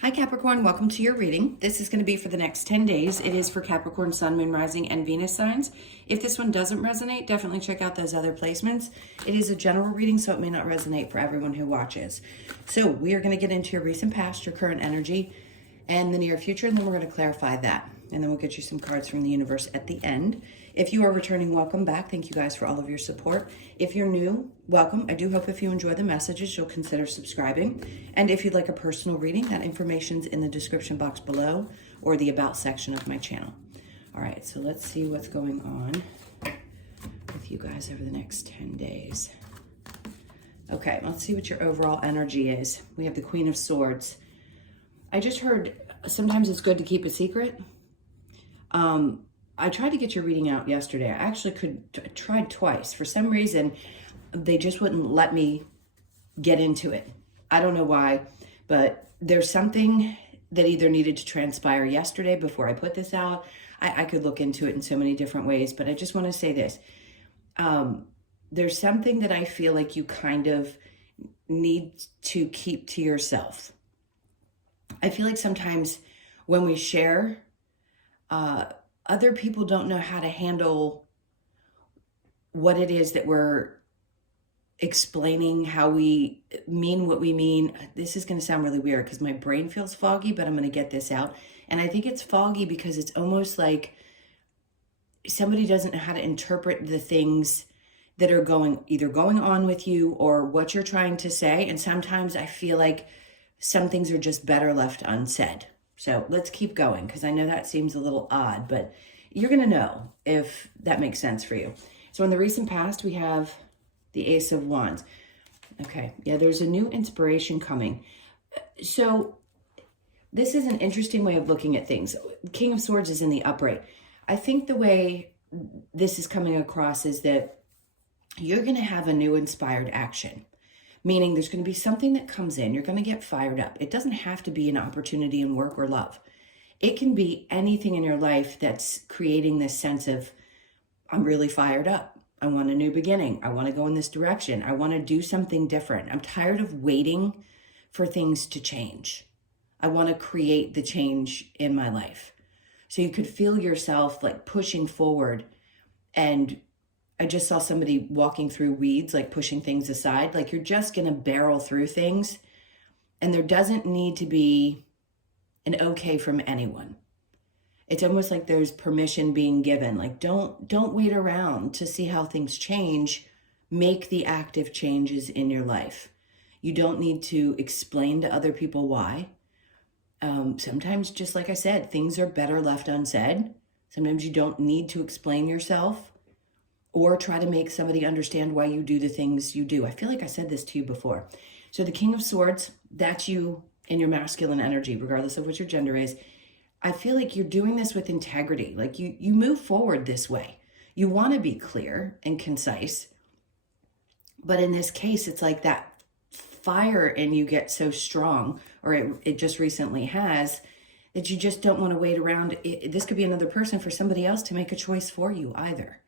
Hi Capricorn, welcome to your reading. This is going to be for the next 10 days. It is for Capricorn, Sun, Moon, Rising, and Venus signs. If this one doesn't resonate, definitely check out those other placements. It is a general reading, so it may not resonate for everyone who watches. So we are going to get into your recent past, your current energy, and the near future, and then we're going to clarify that. And then we'll get you some cards from the universe at the end. If you are returning, welcome back. Thank you guys for all of your support. If you're new, welcome. I do hope if you enjoy the messages, you'll consider subscribing. And if you'd like a personal reading, that information's in the description box below or the About section of my channel. All right, so let's see what's going on with you guys over the next 10 days. Okay, let's see what your overall energy is. We have the Queen of Swords. I just heard sometimes it's good to keep a secret. I tried to get your reading out yesterday. I actually tried twice. For some reason, they just wouldn't let me get into it. I don't know why, but there's something that either needed to transpire yesterday before I put this out. I could look into it in so many different ways, but I just want to say this. There's something that I feel like you kind of need to keep to yourself. I feel like sometimes when we share, other people don't know how to handle what it is that we're explaining, how we mean what we mean. This is going to sound really weird because my brain feels foggy, but I'm going to get this out. And I think it's foggy because it's almost like somebody doesn't know how to interpret the things that are either going on with you or what you're trying to say. And sometimes I feel like some things are just better left unsaid. So let's keep going because I know that seems a little odd, but you're going to know if that makes sense for you. So in the recent past, we have the Ace of Wands. Okay, yeah, there's a new inspiration coming. So this is an interesting way of looking at things. King of Swords is in the upright. I think the way this is coming across is that you're going to have a new inspired action. Meaning there's going to be something that comes in. You're going to get fired up. It doesn't have to be an opportunity in work or love. It can be anything in your life that's creating this sense of, I'm really fired up. I want a new beginning. I want to go in this direction. I want to do something different. I'm tired of waiting for things to change. I want to create the change in my life. So you could feel yourself like pushing forward, and I just saw somebody walking through weeds, like pushing things aside. Like you're just going to barrel through things. And there doesn't need to be an okay from anyone. It's almost like there's permission being given. Like don't wait around to see how things change. Make the active changes in your life. You don't need to explain to other people why. Sometimes, just like I said, things are better left unsaid. Sometimes you don't need to explain yourself or try to make somebody understand why you do the things you do. I feel like I said this to you before. So the King of Swords, that's you in your masculine energy, regardless of what your gender is. I feel like you're doing this with integrity. Like you move forward this way. You want to be clear and concise. But in this case, it's like that fire in you gets so strong, or it just recently has, that you just don't want to wait around. This could be another person for somebody else to make a choice for you either.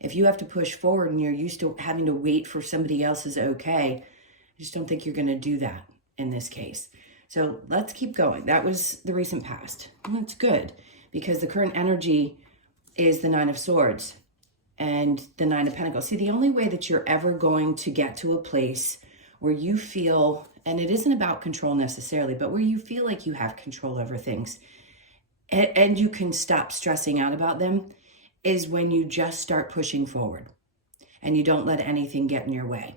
If you have to push forward and you're used to having to wait for somebody else's okay, I just don't think you're going to do that in this case. So let's keep going. That was the recent past. And that's good because the current energy is the Nine of Swords and the Nine of Pentacles. See, the only way that you're ever going to get to a place where you feel, and it isn't about control necessarily, but where you feel like you have control over things and you can stop stressing out about them, is when you just start pushing forward and you don't let anything get in your way.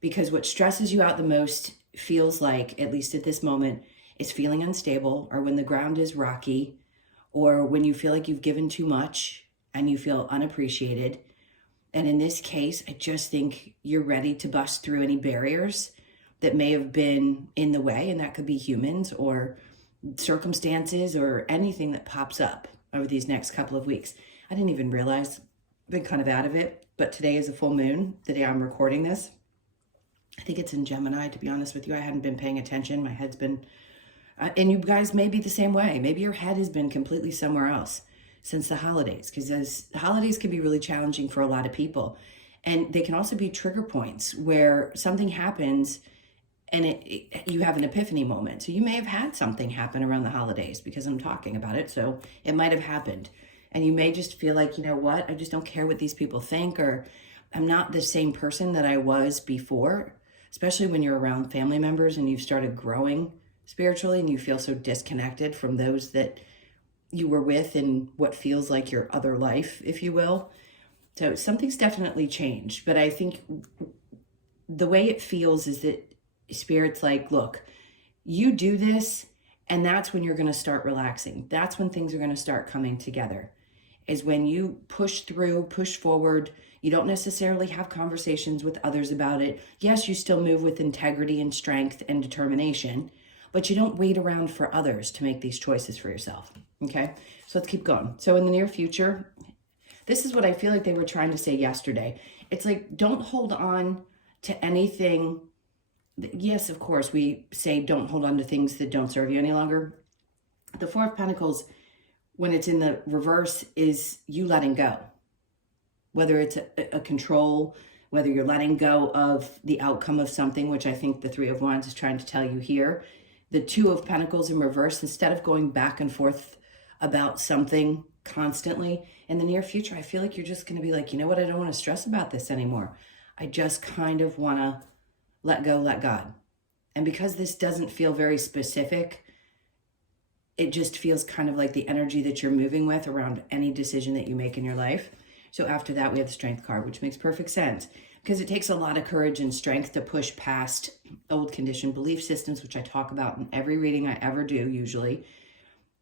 Because what stresses you out the most feels like, at least at this moment, is feeling unstable, or when the ground is rocky, or when you feel like you've given too much and you feel unappreciated. And in this case, I just think you're ready to bust through any barriers that may have been in the way, and that could be humans or circumstances or anything that pops up over these next couple of weeks. I didn't even realize, I've been kind of out of it, but today is a full moon, the day I'm recording this. I think it's in Gemini, to be honest with you. I hadn't been paying attention. My head's been, and you guys may be the same way. Maybe your head has been completely somewhere else since the holidays, because the holidays can be really challenging for a lot of people. And they can also be trigger points where something happens and you have an epiphany moment. So you may have had something happen around the holidays because I'm talking about it. So it might have happened. And you may just feel like, you know what, I just don't care what these people think, or I'm not the same person that I was before, especially when you're around family members and you've started growing spiritually and you feel so disconnected from those that you were with in what feels like your other life, if you will. So something's definitely changed. But I think the way it feels is that Spirit's like, look, you do this, and that's when you're going to start relaxing. That's when things are going to start coming together, is when you push through, push forward. You don't necessarily have conversations with others about it. Yes, you still move with integrity and strength and determination, but you don't wait around for others to make these choices for yourself. Okay, so let's keep going. So in the near future, this is what I feel like they were trying to say yesterday. It's like, don't hold on to anything. Yes, of course, we say don't hold on to things that don't serve you any longer. The Four of Pentacles, when it's in the reverse, is you letting go. Whether it's a control, whether you're letting go of the outcome of something, which I think the Three of Wands is trying to tell you here. The Two of Pentacles in reverse, instead of going back and forth about something constantly, in the near future, I feel like you're just going to be like, you know what, I don't want to stress about this anymore. I just kind of want to let go, let God. And because this doesn't feel very specific, it just feels kind of like the energy that you're moving with around any decision that you make in your life. So after that, we have the Strength card, which makes perfect sense because it takes a lot of courage and strength to push past old conditioned belief systems, which I talk about in every reading I ever do usually.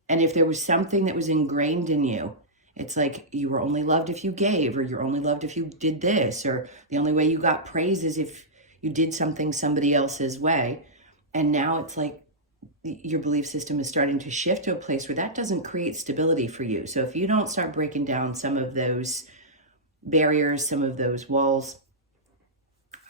And if there was something that was ingrained in you, it's like you were only loved if you gave, or you're only loved if you did this, or the only way you got praise is if you did something somebody else's way. And now it's like your belief system is starting to shift to a place where that doesn't create stability for you. So if you don't start breaking down some of those barriers, some of those walls,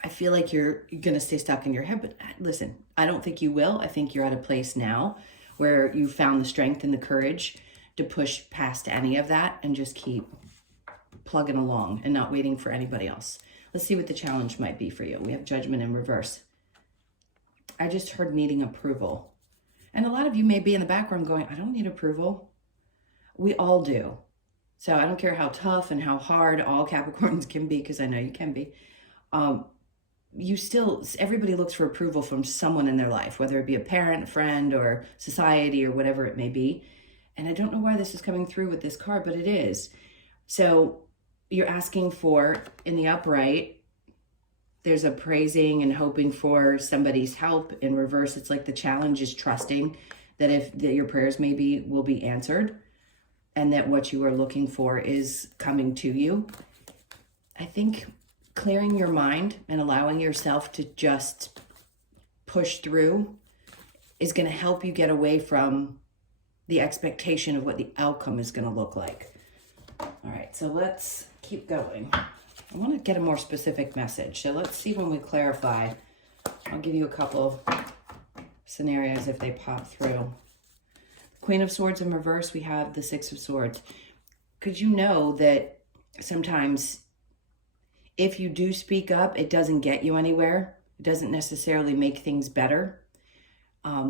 I feel like you're going to stay stuck in your head. But listen, I don't think you will. I think you're at a place now where you found the strength and the courage to push past any of that and just keep plugging along and not waiting for anybody else. Let's see what the challenge might be for you. We have Judgment in reverse. I just heard needing approval. And a lot of you may be in the background going, I don't need approval. We all do. So I don't care how tough and how hard all Capricorns can be, because I know you can be. Everybody looks for approval from someone in their life, whether it be a parent, friend, or society, or whatever it may be. And I don't know why this is coming through with this card, but it is. So you're asking for, in the upright, there's a praising and hoping for somebody's help. In reverse, it's like the challenge is trusting that your prayers maybe will be answered and that what you are looking for is coming to you. I think clearing your mind and allowing yourself to just push through is going to help you get away from the expectation of what the outcome is going to look like. All right, so let's keep going. I want to get a more specific message. So let's see when we clarify. I'll give you a couple scenarios if they pop through. Queen of Swords in reverse, we have the Six of Swords. Could you know that sometimes if you do speak up, it doesn't get you anywhere? It doesn't necessarily make things better.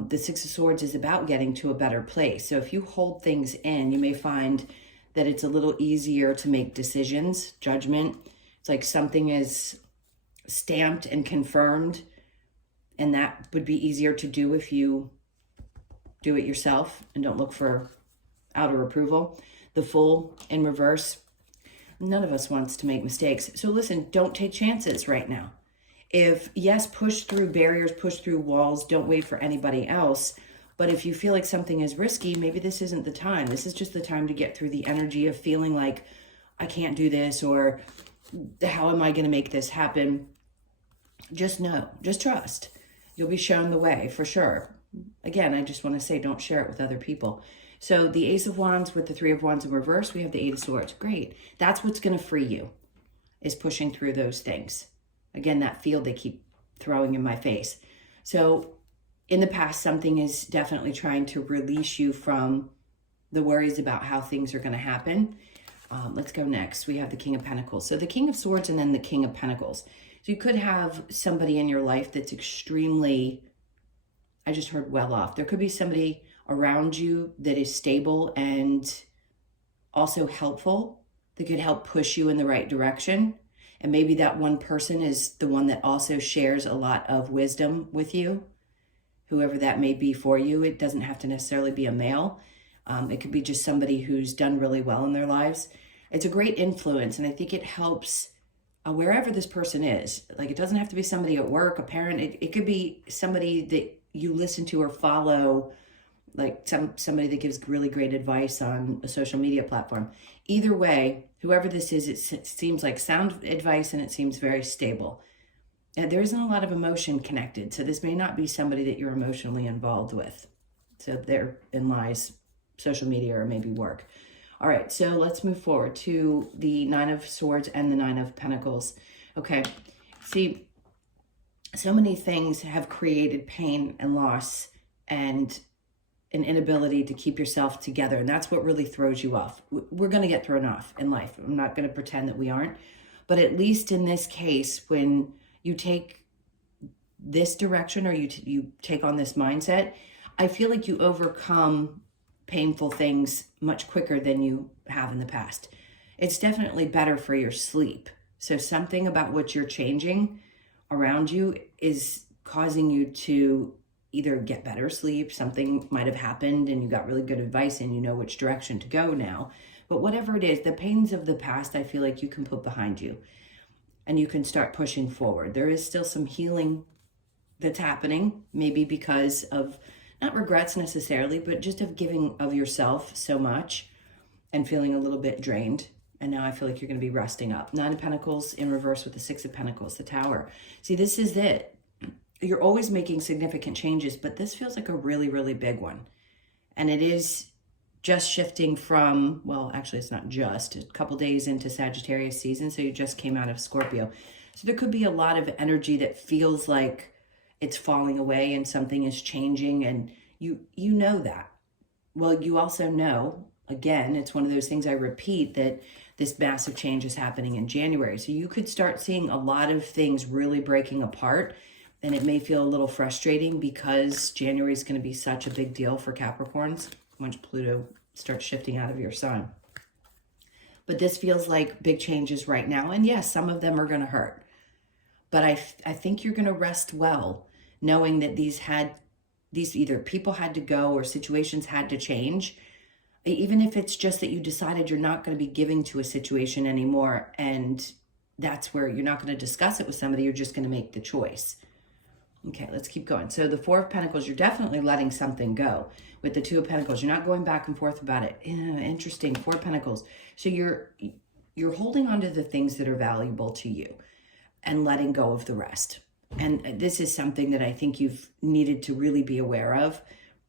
The Six of Swords is about getting to a better place. So if you hold things in, you may find that it's a little easier to make decisions, judgment. It's like something is stamped and confirmed, and that would be easier to do if you do it yourself and don't look for outer approval. The Fool in reverse. None of us wants to make mistakes. So listen, don't take chances right now. Yes, push through barriers, push through walls, don't wait for anybody else. But if you feel like something is risky, maybe this isn't the time. This is just the time to get through the energy of feeling like I can't do this, or how am I going to make this happen? Just know, just trust. You'll be shown the way for sure. Again, I just want to say, don't share it with other people. So the Ace of Wands with the Three of Wands in reverse, we have the Eight of Swords. Great. That's what's going to free you, is pushing through those things. Again, that field they keep throwing in my face. So in the past, something is definitely trying to release you from the worries about how things are going to happen. Let's go next. We have the King of Pentacles. So the King of Swords and then the King of Pentacles. So you could have somebody in your life that's extremely, I just heard well off. There could be somebody around you that is stable and also helpful, that could help push you in the right direction. And maybe that one person is the one that also shares a lot of wisdom with you, whoever that may be for you. It doesn't have to necessarily be a male. It could be just somebody who's done really well in their lives. It's a great influence, and I think it helps wherever this person is. Like, it doesn't have to be somebody at work, a parent. It could be somebody that you listen to or follow, like somebody that gives really great advice on a social media platform. Either way, whoever this is, it seems like sound advice, and it seems very stable. And there isn't a lot of emotion connected, so this may not be somebody that you're emotionally involved with. So therein lies social media or maybe work. All right, so let's move forward to the Nine of Swords and the Nine of Pentacles. Okay, see, so many things have created pain and loss and an inability to keep yourself together, and that's what really throws you off. We're going to get thrown off in life. I'm not going to pretend that we aren't, but at least in this case, when you take this direction or you take on this mindset, I feel like you overcome painful things much quicker than you have in the past. It's definitely better for your sleep. So something about what you're changing around you is causing you to either get better sleep, something might have happened and you got really good advice and you know which direction to go now. But whatever it is, the pains of the past, I feel like you can put behind you and you can start pushing forward. There is still some healing that's happening, maybe because of not regrets necessarily, but just of giving of yourself so much and feeling a little bit drained. And now I feel like you're going to be resting up. Nine of Pentacles in reverse with the Six of Pentacles, the Tower. See, this is it. You're always making significant changes, but this feels like a really, really big one. And it is just shifting from, well, actually it's not just, a couple days into Sagittarius season, so you just came out of Scorpio. So there could be a lot of energy that feels like it's falling away and something is changing, and you know that. Well, you also know, again, it's one of those things I repeat, that this massive change is happening in January. So you could start seeing a lot of things really breaking apart, and it may feel a little frustrating because January is going to be such a big deal for Capricorns once Pluto starts shifting out of your sign. But this feels like big changes right now, and yes, some of them are going to hurt. But I think you're going to rest well, knowing that these either people had to go or situations had to change. Even if it's just that you decided you're not going to be giving to a situation anymore, and that's where you're not going to discuss it with somebody, you're just going to make the choice. Okay, let's keep going. So the Four of Pentacles, you're definitely letting something go. With the Two of Pentacles, you're not going back and forth about it. Interesting, Four of Pentacles. So you're holding on to the things that are valuable to you and letting go of the rest. And this is something that I think you've needed to really be aware of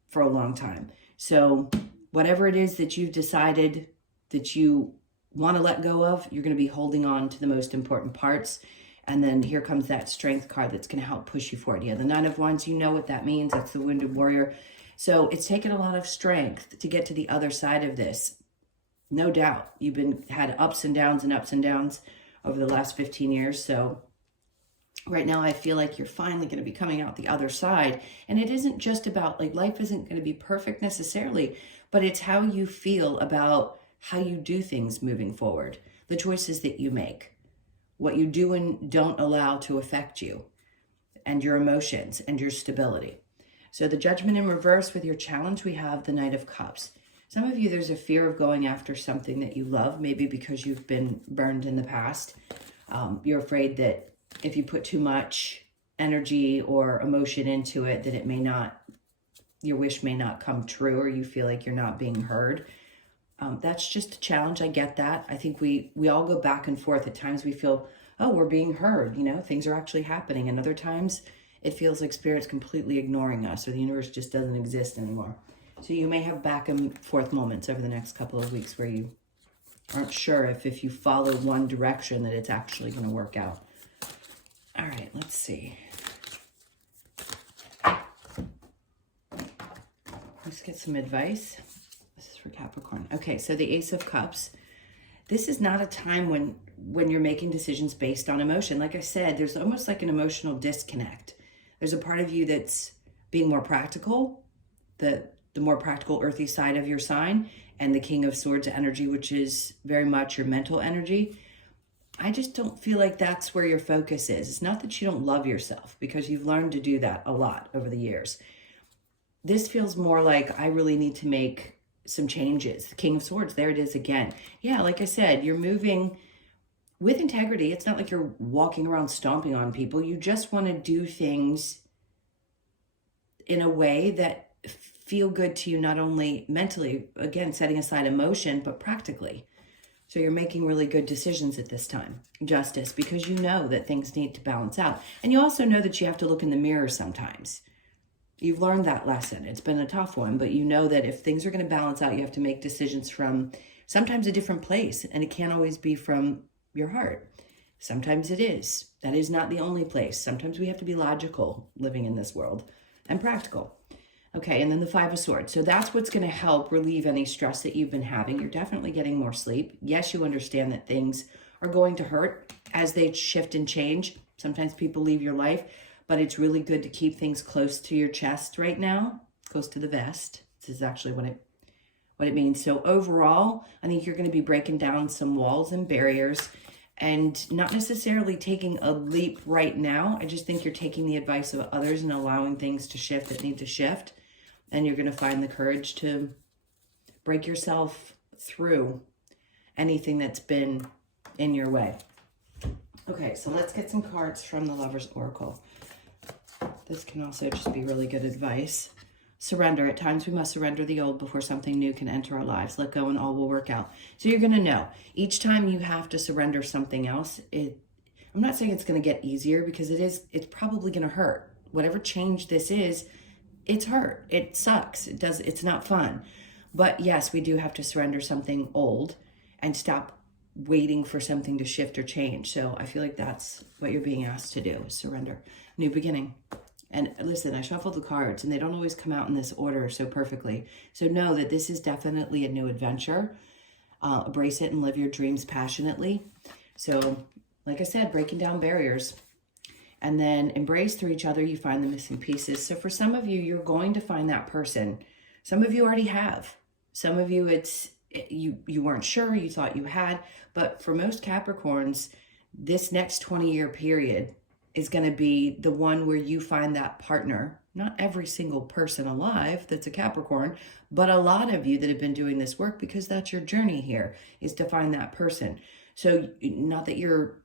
for a long time. So whatever it is that you've decided that you want to let go of, you're going to be holding on to the most important parts. And then here comes that Strength card that's going to help push you forward. Yeah, the Nine of Wands, you know what that means. That's the Wounded Warrior. So it's taken a lot of strength to get to the other side of this. No doubt. You've had ups and downs over the last 15 years. So right now I feel like you're finally going to be coming out the other side. And it isn't just about, like, life isn't going to be perfect necessarily, but it's how you feel about how you do things moving forward. The choices that you make. What you do and don't allow to affect you, and your emotions and your stability. So the Judgment in reverse with your challenge, we have the Knight of Cups. Some of you, there's a fear of going after something that you love, maybe because you've been burned in the past. You're afraid that if you put too much energy or emotion into it, that it may not, your wish may not come true, or you feel like you're not being heard. That's just a challenge. I get that. I think we all go back and forth. At times we feel, oh, we're being heard, things are actually happening. And other times it feels like Spirit's completely ignoring us, or the universe just doesn't exist anymore. So you may have back and forth moments over the next couple of weeks where you aren't sure if you follow one direction that it's actually going to work out. All right, let's see. Let's get some advice. This is for Capricorn. Okay, so the Ace of Cups. This is not a time when when you're making decisions based on emotion. Like I said, there's almost like an emotional disconnect. There's a part of you that's being more practical, the more practical earthy side of your sign, and the King of Swords energy, which is very much your mental energy. I just don't feel like that's where your focus is. It's not that you don't love yourself, because you've learned to do that a lot over the years. This feels more like I really need to make some changes. The King of Swords, there it is again. Yeah, like I said, you're moving with integrity. It's not like you're walking around stomping on people. You just want to do things in a way that feel good to you, not only mentally, again, setting aside emotion, but practically. So you're making really good decisions at this time. Justice, because you know that things need to balance out. And you also know that you have to look in the mirror sometimes. You've learned that lesson. It's been a tough one, but you know that if things are going to balance out, you have to make decisions from sometimes a different place, and it can't always be from your heart. Sometimes it is. That is not the only place. Sometimes we have to be logical living in this world and practical. Okay, and then the Five of Swords. So that's what's going to help relieve any stress that you've been having. You're definitely getting more sleep. Yes, you understand that things are going to hurt as they shift and change. Sometimes people leave your life, but it's really good to keep things close to your chest right now, close to the vest. This is actually what it means. So overall, I think you're going to be breaking down some walls and barriers and not necessarily taking a leap right now. I just think you're taking the advice of others and allowing things to shift that need to shift. And you're going to find the courage to break yourself through anything that's been in your way. Okay, so let's get some cards from the Lover's Oracle. This can also just be really good advice. Surrender. At times we must surrender the old before something new can enter our lives. Let go and all will work out. So you're going to know each time you have to surrender something else, I'm not saying it's going to get easier, because it's probably going to hurt. Whatever change this is, it's hurt. It sucks. It's not fun. But yes, we do have to surrender something old and stop waiting for something to shift or change. So I feel like that's what you're being asked to do, is surrender. New beginning. And listen, I shuffled the cards and they don't always come out in this order so perfectly. So know that this is definitely a new adventure. Embrace it and live your dreams passionately. So like I said, breaking down barriers. And then embrace through each other, you find the missing pieces. So for some of you, you're going to find that person. Some of you already have. Some of you, you weren't sure, you thought you had. But for most Capricorns, this next 20-year period is going to be the one where you find that partner. Not every single person alive that's a Capricorn, but a lot of you that have been doing this work, because that's your journey here, is to find that person. So not that you're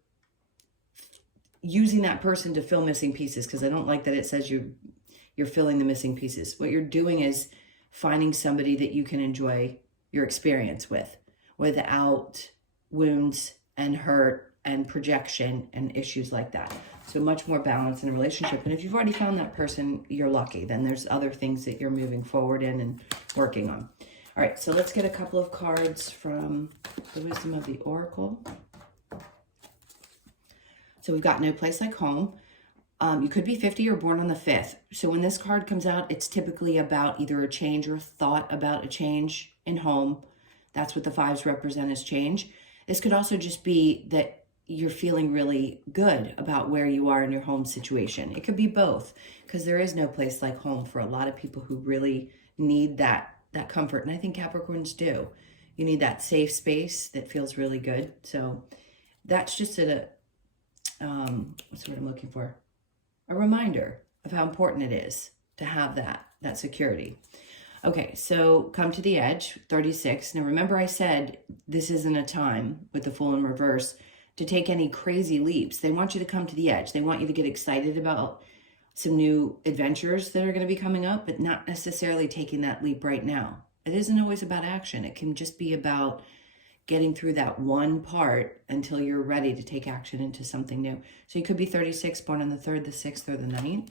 using that person to fill missing pieces, because I don't like that it says you're filling the missing pieces. What you're doing is finding somebody that you can enjoy your experience with, without wounds and hurt and projection and issues like that. So much more balance in a relationship. And if you've already found that person, you're lucky. Then there's other things that you're moving forward in and working on. All right, so let's get a couple of cards from the Wisdom of the Oracle. So we've got No Place Like Home. You could be 50 or born on the 5th. So when this card comes out, it's typically about either a change or thought about a change in home. That's what the 5s represent as change. This could also just be that you're feeling really good about where you are in your home situation. It could be both, because there is no place like home for a lot of people who really need that comfort. And I think Capricorns do. You need that safe space that feels really good. So that's just what's the word I'm looking for? A reminder of how important it is to have that security. Okay, so come to the edge, 36. Now remember I said this isn't a time with the Fool in reverse to take any crazy leaps. They want you to come to the edge. They want you to get excited about some new adventures that are going to be coming up, but not necessarily taking that leap right now. It isn't always about action. It can just be about getting through that one part until you're ready to take action into something new. So you could be 36, born on the 3rd, the 6th, or the 9th.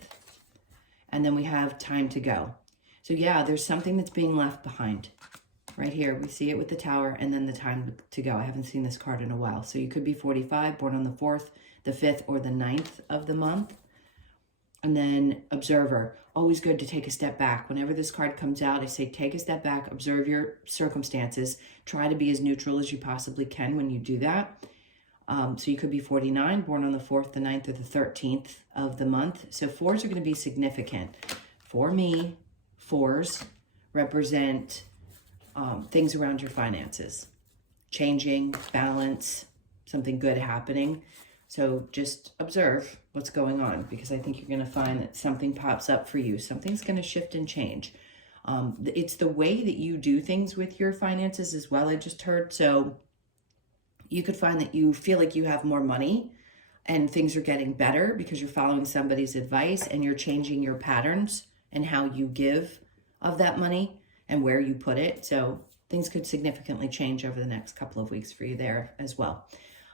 And then we have time to go. So yeah, there's something that's being left behind. Right here, we see it with the Tower and then the time to go. I haven't seen this card in a while. So you could be 45, born on the 4th, the 5th, or the 9th of the month. And then Observer, always good to take a step back. Whenever this card comes out, I say take a step back, observe your circumstances, try to be as neutral as you possibly can when you do that. So you could be 49, born on the 4th, the 9th, or the 13th of the month. So 4s are going to be significant. For me, 4s represent things around your finances. Changing, balance, something good happening. So just observe what's going on, because I think you're going to find that something pops up for you. Something's going to shift and change. It's the way that you do things with your finances as well, I just heard. So you could find that you feel like you have more money and things are getting better because you're following somebody's advice and you're changing your patterns and how you give of that money and where you put it. So things could significantly change over the next couple of weeks for you there as well.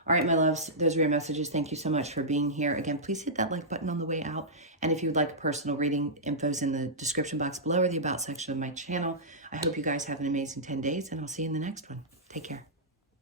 All right, my loves, those are your messages. Thank you so much for being here. Again, please hit that like button on the way out. And if you would like a personal reading, info's in the description box below or the about section of my channel. I hope you guys have an amazing 10 days, and I'll see you in the next one. Take care.